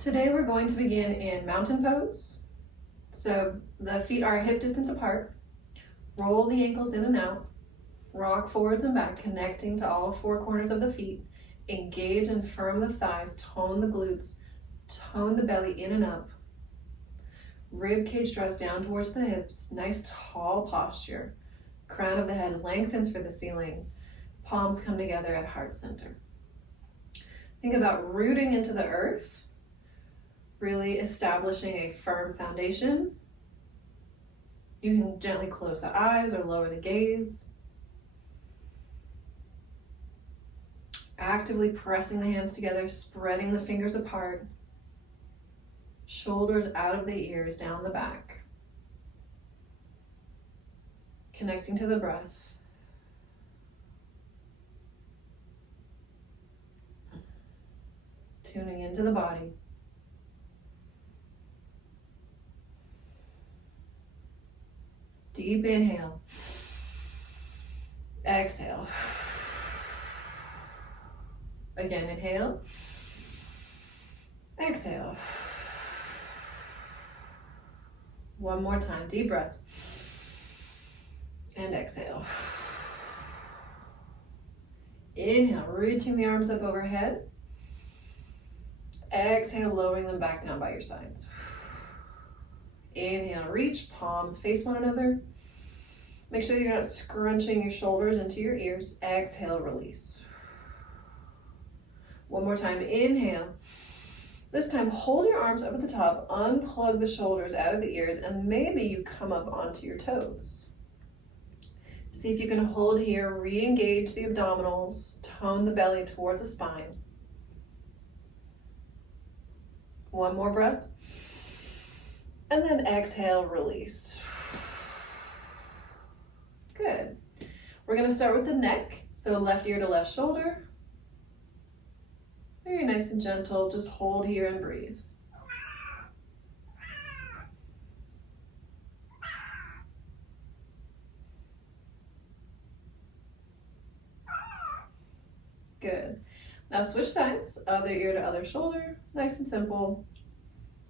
Today we're going to begin in mountain pose. So the feet are hip distance apart. Roll the ankles in and out. Rock forwards and back, connecting to all four corners of the feet. Engage and firm the thighs, tone the glutes, tone the belly in and up. Rib cage draws down towards the hips. Nice tall posture. Crown of the head lengthens for the ceiling. Palms come together at heart center. Think about rooting into the earth, really establishing a firm foundation. You can gently close the eyes or lower the gaze. Actively pressing the hands together, spreading the fingers apart. Shoulders out of the ears, down the back. Connecting to the breath. Tuning into the body. Deep inhale. Exhale. Again, inhale. Exhale. One more time, deep breath. And exhale. Inhale, reaching the arms up overhead. Exhale, lowering them back down by your sides. Inhale, reach, palms face one another. Make sure you're not scrunching your shoulders into your ears. Exhale, release. One more time, inhale. This time, hold your arms up at the top, unplug the shoulders out of the ears, and maybe you come up onto your toes. See if you can hold here, re-engage the abdominals, tone the belly towards the spine. One more breath. And then exhale, release. Good. We're gonna start with the neck. So left ear to left shoulder. Very nice and gentle, just hold here and breathe. Good. Now switch sides, other ear to other shoulder, nice and simple.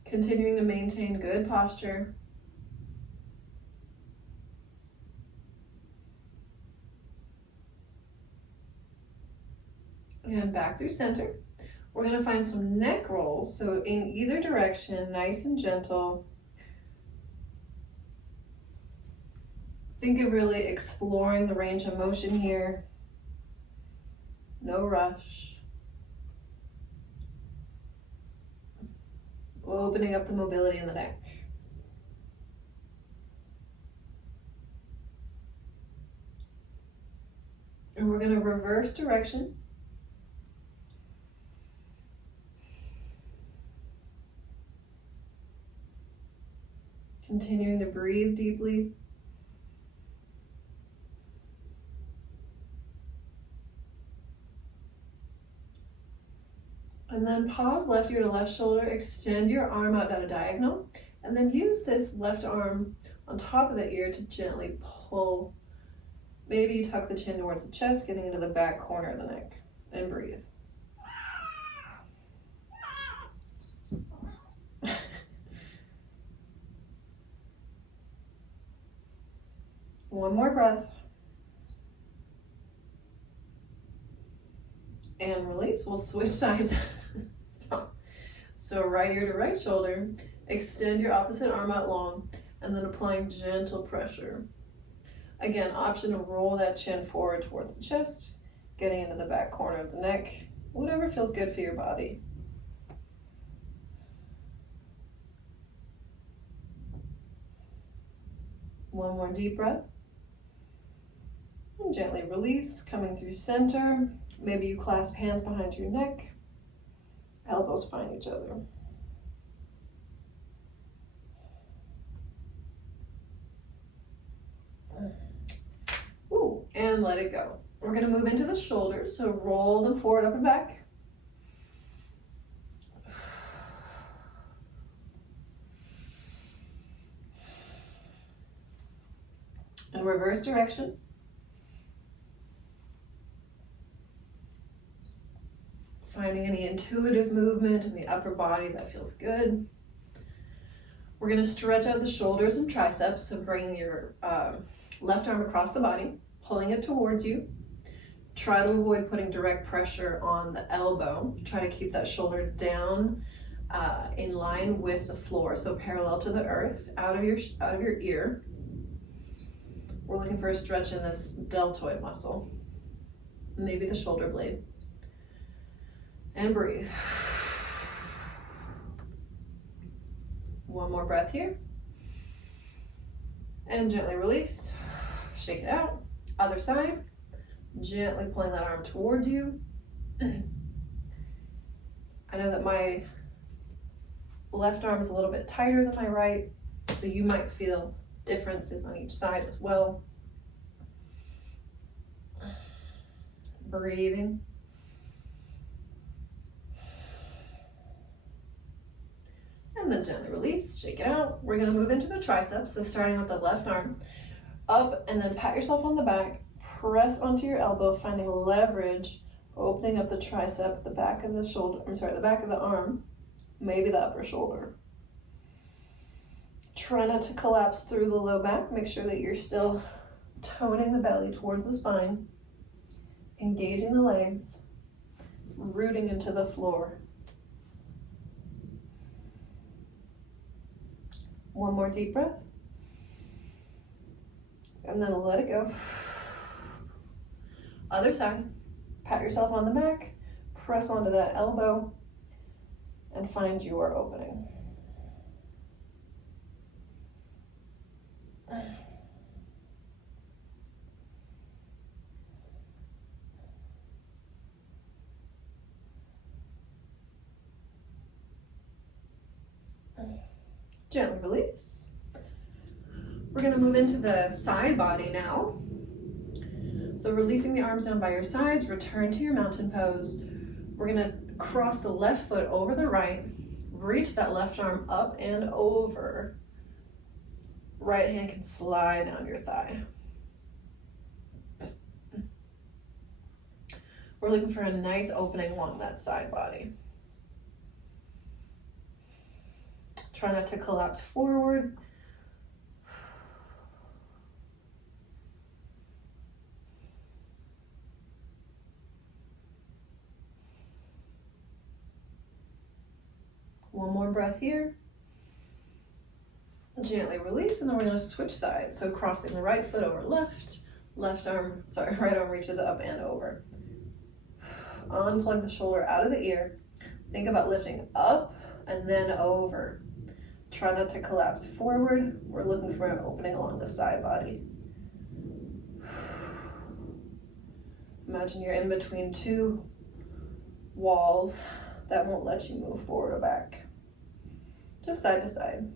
Continuing to maintain good posture. And back through center. We're gonna find some neck rolls. So in either direction, nice and gentle. Think of really exploring the range of motion here. No rush. Opening up the mobility in the neck. And we're going to reverse direction. Continuing to breathe deeply. And then pause, left ear to left shoulder, extend your arm out at a diagonal, and then use this left arm on top of the ear to gently pull. Maybe you tuck the chin towards the chest, getting into the back corner of the neck, and breathe. One more breath. And release. We'll switch sides. So right ear to right shoulder, extend your opposite arm out long, and then applying gentle pressure. Again, option to roll that chin forward towards the chest, getting into the back corner of the neck, whatever feels good for your body. One more deep breath. And gently release, coming through center. Maybe you clasp hands behind your neck. Elbows find each other. Ooh, and let it go. We're going to move into the shoulders, so roll them forward, up and back. And reverse direction. Finding any intuitive movement in the upper body that feels good. We're gonna stretch out the shoulders and triceps, so bring your left arm across the body, pulling it towards you. Try to avoid putting direct pressure on the elbow. Try to keep that shoulder down in line with the floor, so parallel to the earth, out of your ear. We're looking for a stretch in this deltoid muscle, maybe the shoulder blade. And breathe. One more breath here. And gently release. Shake it out. Other side. Gently pulling that arm towards you. I know that my left arm is a little bit tighter than my right, so you might feel differences on each side as well. Breathing. And then gently release, shake it out. We're gonna move into the triceps, so starting with the left arm, up and then pat yourself on the back, press onto your elbow, finding leverage, opening up the tricep, the back of the shoulder, the back of the arm, maybe the upper shoulder. Try not to collapse through the low back. Make sure that you're still toning the belly towards the spine, engaging the legs, rooting into the floor. One more deep breath. And then let it go. Other side. Pat yourself on the back, press onto that elbow, and find your opening. Gently release. We're going to move into the side body now. So releasing the arms down by your sides, return to your mountain pose. We're going to cross the left foot over the right, reach that left arm up and over. Right hand can slide down your thigh. We're looking for a nice opening along that side body. Try not to collapse forward. One more breath here. Gently release, and then we're going to switch sides. So crossing the right foot over right arm reaches up and over. Unplug the shoulder out of the ear. Think about lifting up and then over. Try not to collapse forward. We're looking for an opening along the side body. Imagine you're in between two walls that won't let you move forward or back. Just side to side.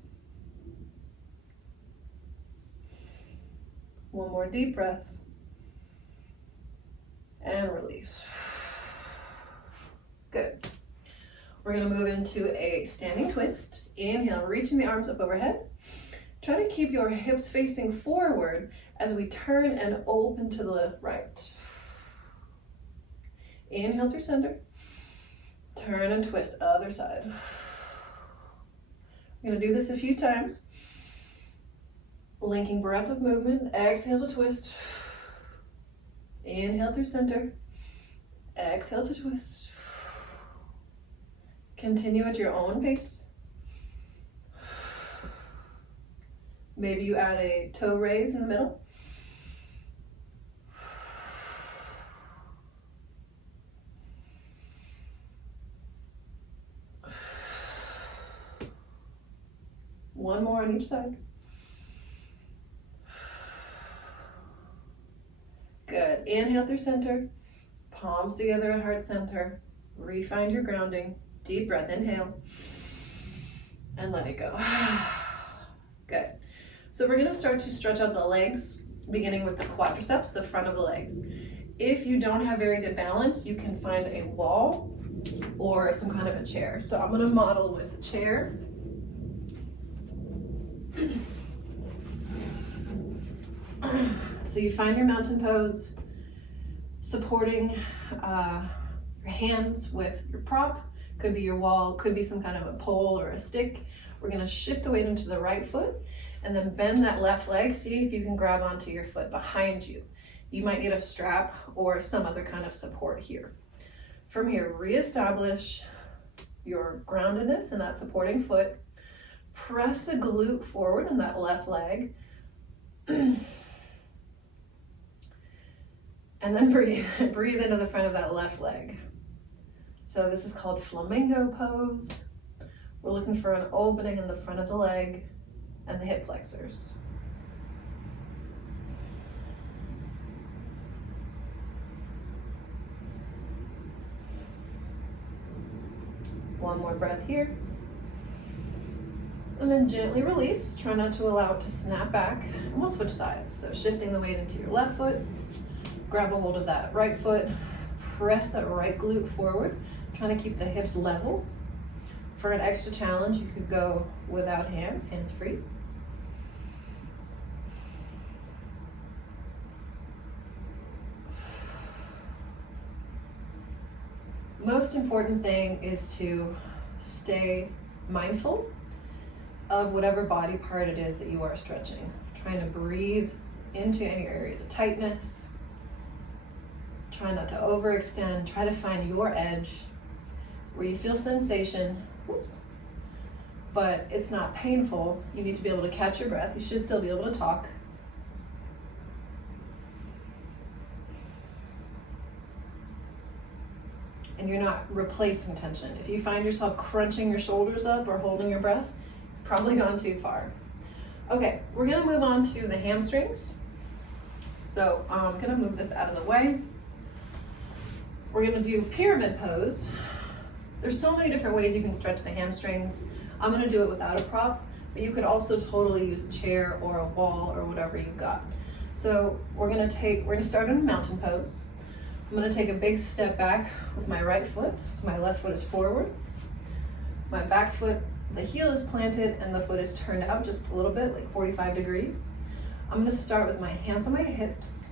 One more deep breath. And release. Good. We're going to move into a standing twist. Inhale, reaching the arms up overhead. Try to keep your hips facing forward as we turn and open to the right. Inhale through center. Turn and twist, other side. We're going to do this a few times. Linking breath with movement. Exhale to twist. Inhale through center. Exhale to twist. Continue at your own pace. Maybe you add a toe raise in the middle. One more on each side. Good. Inhale through center. Palms together at heart center. Refind your grounding. Deep breath, inhale. And let it go. Good. So we're going to start to stretch out the legs, beginning with the quadriceps, the front of the legs. If you don't have very good balance, you can find a wall or some kind of a chair. So I'm going to model with the chair. So you find your mountain pose, supporting your hands with your prop. Could be your wall, could be some kind of a pole or a stick. We're gonna shift the weight into the right foot and then bend that left leg. See if you can grab onto your foot behind you. You might need a strap or some other kind of support here. From here, reestablish your groundedness in that supporting foot. Press the glute forward in that left leg. And then breathe into the front of that left leg. So this is called flamingo pose. We're looking for an opening in the front of the leg and the hip flexors. One more breath here. And then gently release. Try not to allow it to snap back. And we'll switch sides. So shifting the weight into your left foot. Grab a hold of that right foot. Press that right glute forward. Trying to keep the hips level. For an extra challenge, you could go without hands free. Most important thing is to stay mindful of whatever body part it is that you are stretching. Trying to breathe into any areas of tightness. Try not to overextend. Try to find your edge where you feel sensation, but it's not painful. You need to be able to catch your breath. You should still be able to talk. And you're not replacing tension. If you find yourself crunching your shoulders up or holding your breath, you've probably gone too far. Okay, we're gonna move on to the hamstrings. So I'm gonna move this out of the way. We're gonna do pyramid pose. There's so many different ways you can stretch the hamstrings. I'm gonna do it without a prop, but you could also totally use a chair or a wall or whatever you've got. So we're gonna start in a mountain pose. I'm gonna take a big step back with my right foot. So my left foot is forward. My back foot, the heel is planted and the foot is turned out just a little bit, like 45 degrees. I'm gonna start with my hands on my hips.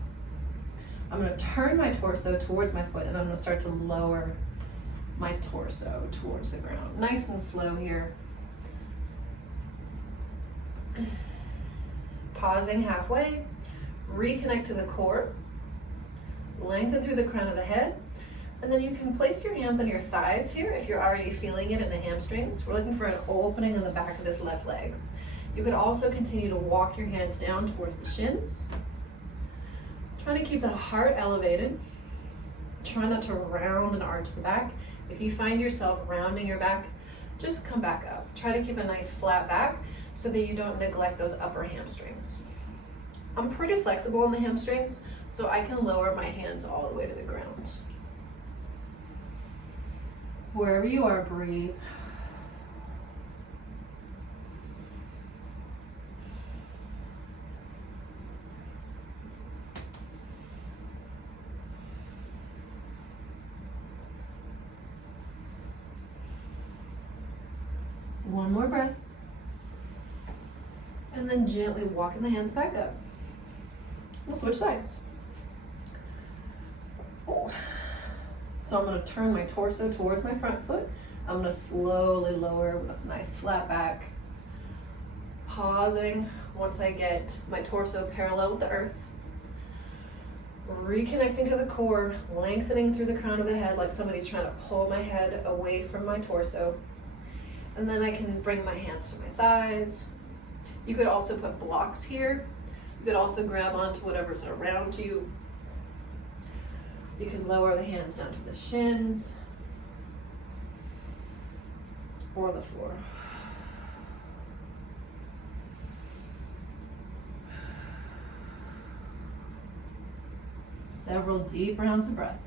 I'm gonna turn my torso towards my foot and I'm gonna start to lower my torso towards the ground. Nice and slow here. Pausing halfway, reconnect to the core, lengthen through the crown of the head, and then you can place your hands on your thighs here if you're already feeling it in the hamstrings. We're looking for an opening in the back of this left leg. You can also continue to walk your hands down towards the shins. Try to keep the heart elevated. Try not to round and arch the back. If you find yourself rounding your back, just come back up. Try to keep a nice flat back so that you don't neglect those upper hamstrings. I'm pretty flexible in the hamstrings, so I can lower my hands all the way to the ground. Wherever you are, breathe. One more breath. And then gently walking the hands back up. We'll switch sides. Ooh. So I'm gonna turn my torso towards my front foot. I'm gonna slowly lower with a nice flat back. Pausing once I get my torso parallel with the earth. Reconnecting to the core, lengthening through the crown of the head like somebody's trying to pull my head away from my torso. And then I can bring my hands to my thighs. You could also put blocks here. You could also grab onto whatever's around you. You can lower the hands down to the shins or the floor. Several deep rounds of breath.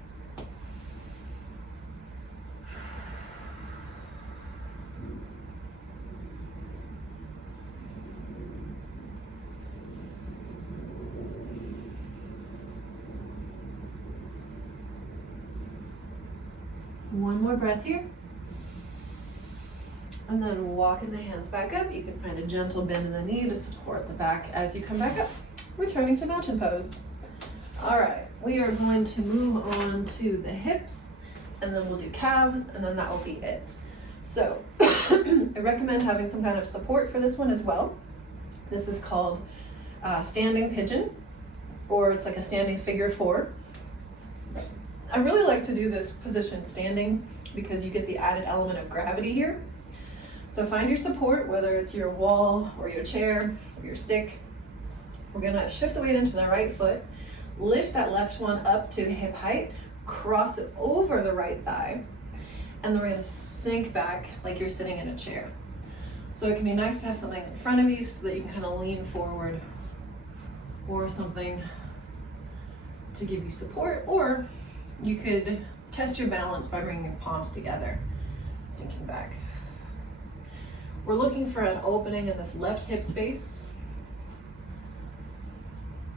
One more breath here. And then walking the hands back up. You can find a gentle bend in the knee to support the back as you come back up. Returning to mountain pose. All right, we are going to move on to the hips and then we'll do calves, and then that will be it. So I recommend having some kind of support for this one as well. This is called standing pigeon, or it's like a standing figure 4. I really like to do this position standing because you get the added element of gravity here. So find your support, whether it's your wall or your chair or your stick. We're gonna shift the weight into the right foot, lift that left one up to hip height, cross it over the right thigh, and then we're gonna sink back like you're sitting in a chair. So it can be nice to have something in front of you so that you can kind of lean forward, or something to give you support, or you could test your balance by bringing your palms together, sinking back. We're looking for an opening in this left hip space.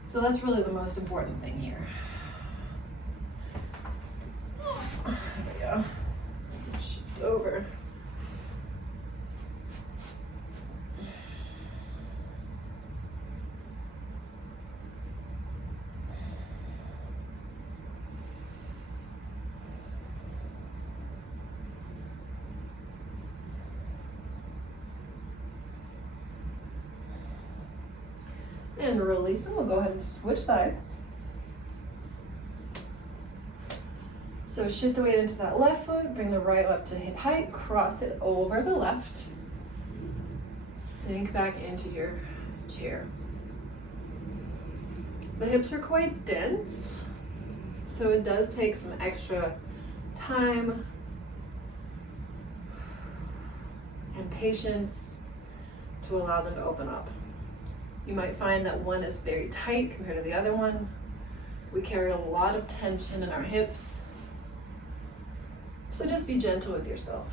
So that's really the most important thing here. There we go. Shift over. And release them. We'll go ahead and switch sides. So shift the weight into that left foot, bring the right up to hip height, cross it over the left, sink back into your chair. The hips are quite dense, so it does take some extra time and patience to allow them to open up. You might find that one is very tight compared to the other one. We carry a lot of tension in our hips. So just be gentle with yourself.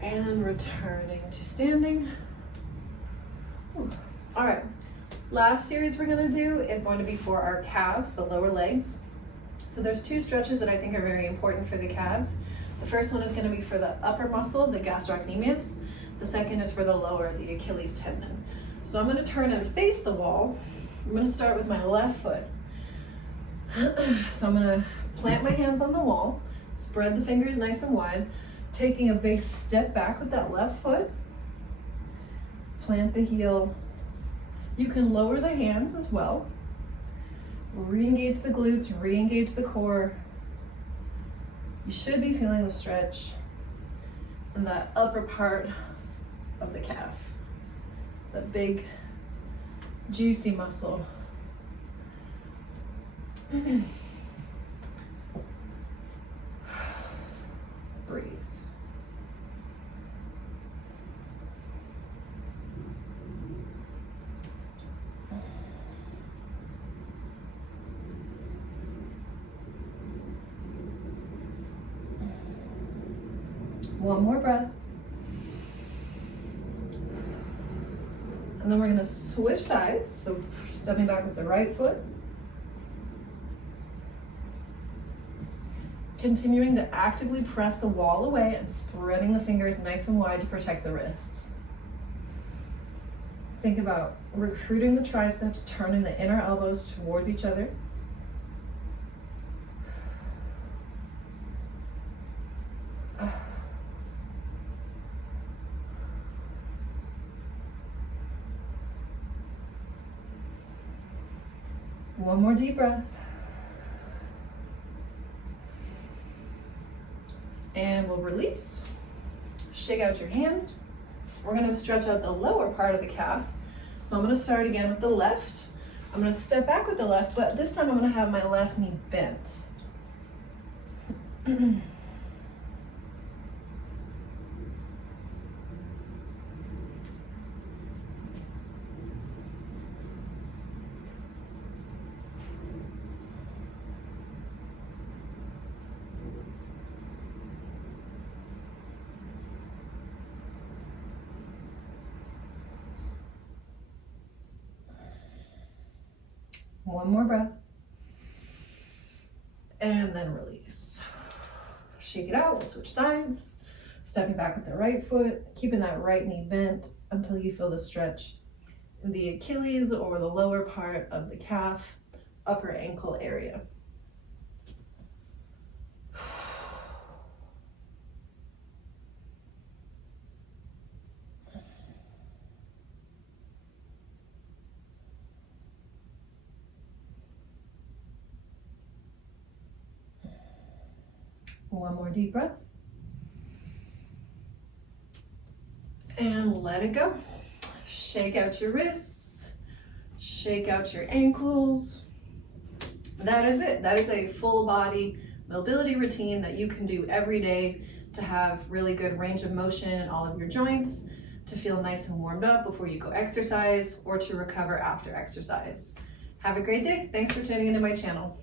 And returning to standing. Ooh. All right, last series we're gonna do is going to be for our calves, the lower legs. So there's 2 stretches that I think are very important for the calves. The first one is gonna be for the upper muscle, the gastrocnemius. The second is for the lower, the Achilles tendon. So I'm gonna turn and face the wall. I'm gonna start with my left foot. So I'm gonna plant my hands on the wall, spread the fingers nice and wide, taking a big step back with that left foot. Plant the heel. You can lower the hands as well. Re-engage the glutes, re-engage the core. You should be feeling the stretch in the upper part of the calf. That big, juicy muscle. Breathe. One more breath. And then we're gonna switch sides. So stepping back with the right foot. Continuing to actively press the wall away and spreading the fingers nice and wide to protect the wrists. Think about recruiting the triceps, turning the inner elbows towards each other. One more deep breath. And we'll release. Shake out your hands. We're gonna stretch out the lower part of the calf. So I'm gonna start again with the left. I'm gonna step back with the left, but this time I'm gonna have my left knee bent. One more breath. then release. Shake it out, we'll switch sides. Stepping back with the right foot, keeping that right knee bent until you feel the stretch in the Achilles or the lower part of the calf, upper ankle area. One more deep breath. And let it go. Shake out your wrists, shake out your ankles. That is it. That is a full body mobility routine that you can do every day to have really good range of motion in all of your joints, to feel nice and warmed up before you go exercise, or to recover after exercise. Have a great day. Thanks for tuning into my channel.